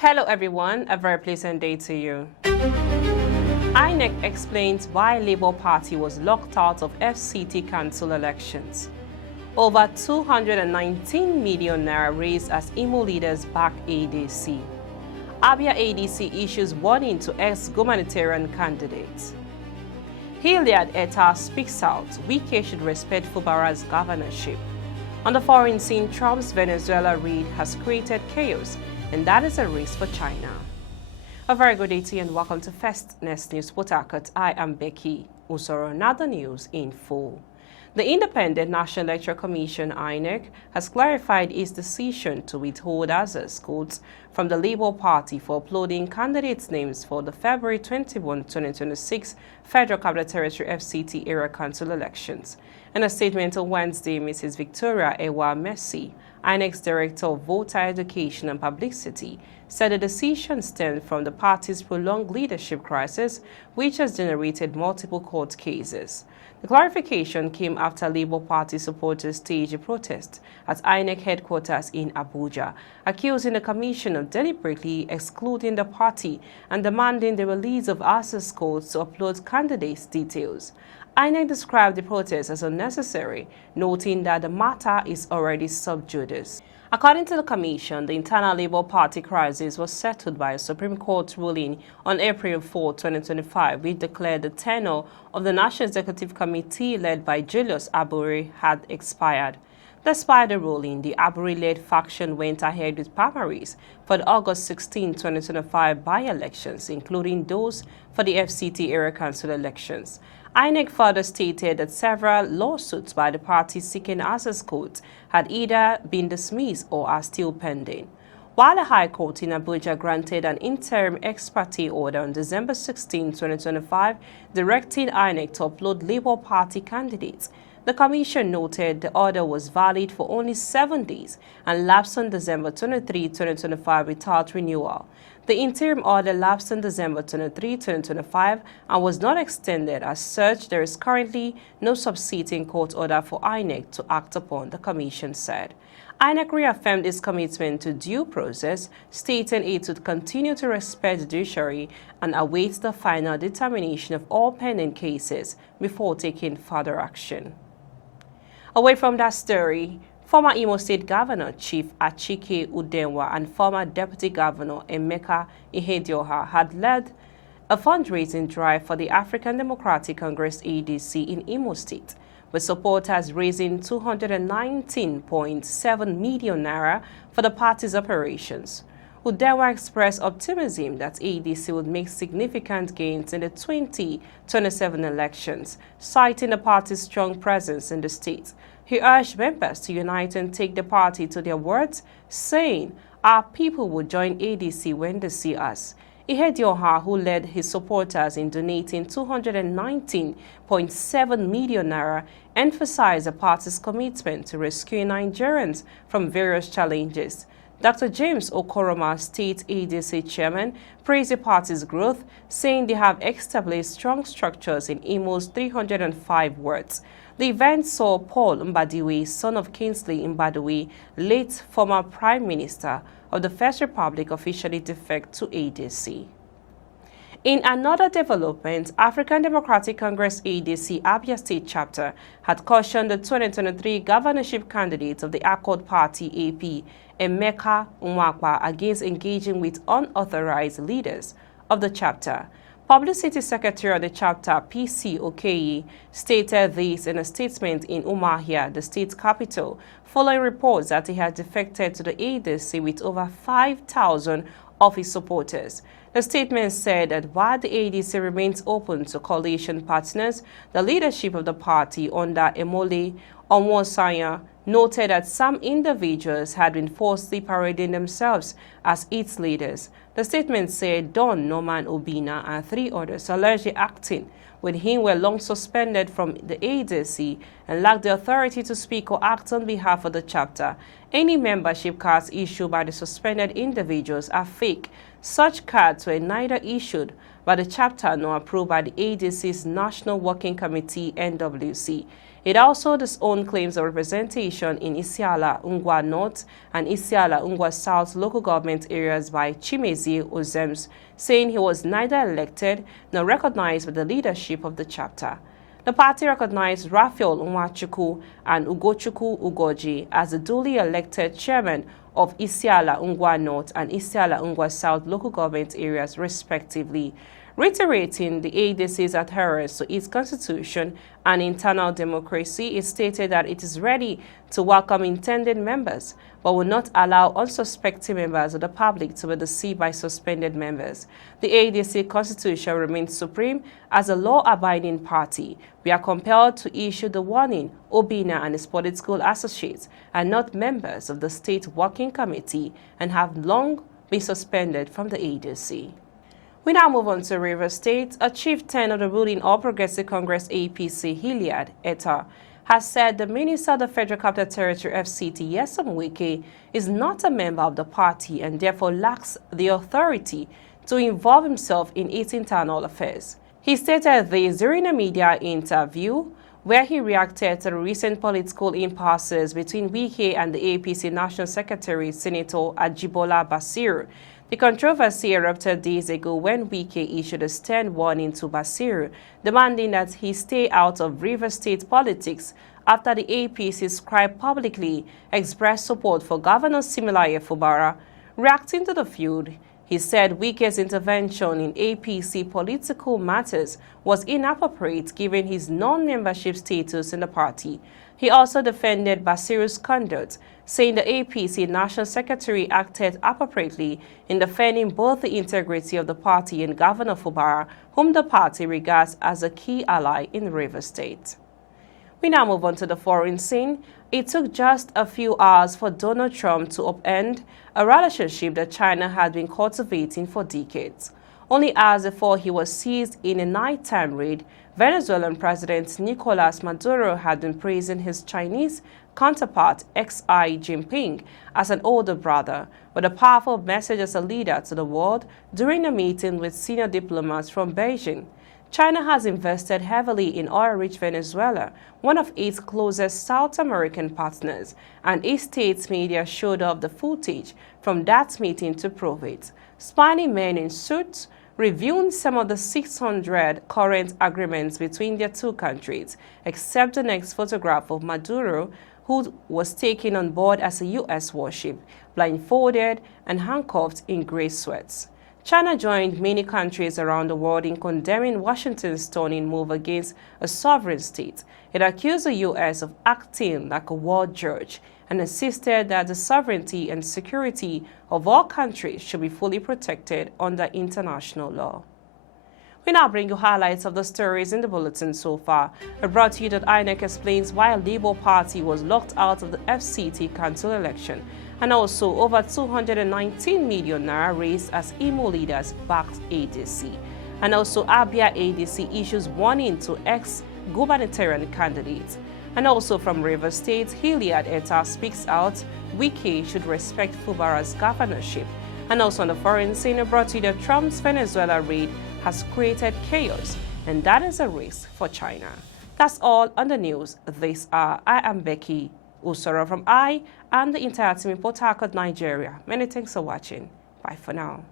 Hello everyone, a very pleasant day to you. INEC explains why Labour Party was locked out of FCT council elections. Over 219 million naira raised as Imo leaders back ADC. Abia ADC issues warning to ex-humanitarian candidates. Hilliard Etta speaks out, Wike should respect Fubara's governorship. On the foreign scene, Trump's Venezuela raid has created chaos, and that is a race for China. A very good day to you and welcome to First Next News Port Harcourt. I am Becky Usoro. Now the news in full. The Independent National Electoral Commission, INEC, has clarified its decision to withhold access codes from the Labour Party for uploading candidates' names for the February 21, 2026 Federal Capital Territory FCT Area Council elections. In a statement on Wednesday, Mrs. Victoria Ewa Messi, INEC's Director of Voter Education and Publicity, said the decision stemmed from the party's prolonged leadership crisis, which has generated multiple court cases. The clarification came after Labour Party supporters staged a protest at INEC headquarters in Abuja, accusing the Commission of deliberately excluding the party and demanding the release of access codes to upload candidates' details. INEC described the protest as unnecessary, noting that the matter is already sub judice. According to the Commission, the internal Labour Party crisis was settled by a Supreme Court ruling on April 4, 2025, which declared the tenure of the National Executive Committee led by Julius Abure had expired. Despite the ruling, the Abure-led faction went ahead with primaries for the August 16, 2025 by-elections, including those for the FCT Area Council elections. INEC further stated that several lawsuits by the party seeking access codes had either been dismissed or are still pending. While the High Court in Abuja granted an interim ex parte order on December 16, 2025, directing INEC to upload Labour Party candidates, the Commission noted the order was valid for only 7 days and lapsed on December 23, 2025 without renewal. The interim order lapsed on December 23, 2025 and was not extended. As such, there is currently no subsequent court order for INEC to act upon, the Commission said. INEC reaffirmed its commitment to due process, stating it would continue to respect the judiciary and await the final determination of all pending cases before taking further action. Away from that story, former Imo State Governor Chief Achike Udenwa and former Deputy Governor Emeka Ihedioha had led a fundraising drive for the African Democratic Congress ADC in Imo State, with supporters raising 219.7 million naira for the party's operations. Udenwa expressed optimism that ADC would make significant gains in the 2027 elections, citing the party's strong presence in the state. He urged members to unite and take the party to their words, saying, "Our people will join ADC when they see us." Ihedioha, who led his supporters in donating 219.7 million naira, emphasized the party's commitment to rescuing Nigerians from various challenges. Dr. James Okoroma, State ADC Chairman, praised the party's growth, saying they have established strong structures in Imo's 305 wards. The event saw Paul Mbadiwe, son of Kingsley Mbadiwe, late former Prime Minister of the First Republic, officially defect to ADC. In another development, African Democratic Congress ADC Abia State Chapter had cautioned the 2023 governorship candidate of the Accord Party AP, Emeka Nwakwa, against engaging with unauthorized leaders of the chapter. Publicity Secretary of the chapter, PC Okeyi, stated this in a statement in Umuahia, the state capital, following reports that he had defected to the ADC with over 5,000 of his supporters. The statement said that while the ADC remains open to coalition partners, the leadership of the party under Emole Onwosanya noted that some individuals had been falsely parading themselves as its leaders. The statement said Don Norman Obina and 3 others allegedly acting with him were long suspended from the ADC and lacked the authority to speak or act on behalf of the chapter. Any membership cards issued by the suspended individuals are fake. Such cards were neither issued by the chapter nor approved by the ADC's National Working Committee, NWC. It also disowned claims of representation in Isiala Ungwa North and Isiala Ungwa South local government areas by Chimezi Ozems, saying he was neither elected nor recognized by the leadership of the chapter. The party recognized Raphael Nwachukwu and Ugochukwu Ugoji as the duly elected chairman of Isiala Ungwa North and Isiala Ungwa South local government areas, respectively. Reiterating the ADC's adherence to its constitution and internal democracy, it stated that it is ready to welcome intended members, but will not allow unsuspecting members of the public to be deceived by suspended members. The ADC constitution remains supreme as a law-abiding party. We are compelled to issue the warning. Obina and his political associates are not members of the State Working Committee and have long been suspended from the ADC. We now move on to Rivers State. A chieftain of the ruling All Progressive Congress APC, Hilliard Etta, has said the Minister of the Federal Capital Territory FCT, Nyesom Wike, is not a member of the party and therefore lacks the authority to involve himself in its internal affairs. He stated this during a media interview where he reacted to the recent political impasses between Wike and the APC National Secretary, Senator Ajibola Basiru. The controversy erupted days ago when Wike issued a stern warning to Basiru, demanding that he stay out of Rivers State politics after the APC scribe publicly expressed support for Governor Similaye Fubara. Reacting to the feud, he said Wike's intervention in APC political matters was inappropriate given his non-membership status in the party. He also defended Basiru's conduct, saying the APC National Secretary acted appropriately in defending both the integrity of the party and Governor Fubara, whom the party regards as a key ally in Rivers State. We now move on to the foreign scene. It took just a few hours for Donald Trump to upend a relationship that China had been cultivating for decades. Only hours before he was seized in a nighttime raid, Venezuelan President Nicolas Maduro had been praising his Chinese counterpart Xi Jinping as an older brother, with a powerful message as a leader to the world during a meeting with senior diplomats from Beijing. China has invested heavily in oil-rich Venezuela, one of its closest South American partners, and its state's media showed off the footage from that meeting to prove it. Spiny men in suits reviewing some of the 600 current agreements between their two countries, except the next photograph of Maduro, who was taken on board as a U.S. warship, blindfolded and handcuffed in gray sweats. China joined many countries around the world in condemning Washington's stunning move against a sovereign state. It accused the U.S. of acting like a world judge and insisted that the sovereignty and security of all countries should be fully protected under international law. We now bring you highlights of the stories in the bulletin so far. I brought to you that INEC explains why a Labour Party was locked out of the FCT council election, and also over 219 million naira raised as Imo leaders backed ADC. And also Abia ADC issues warning to ex-gubernatorial candidates. And also from Rivers State, Hilliard Etta speaks out, Wike should respect Fubara's governorship. And also on the foreign scene, brought to you that Trump's Venezuela raid has created chaos, and that is a risk for China. That's all on the news this hour. I am Becky Usoro from and the entire team in Port Harcourt, Nigeria. Many thanks for watching. Bye for now.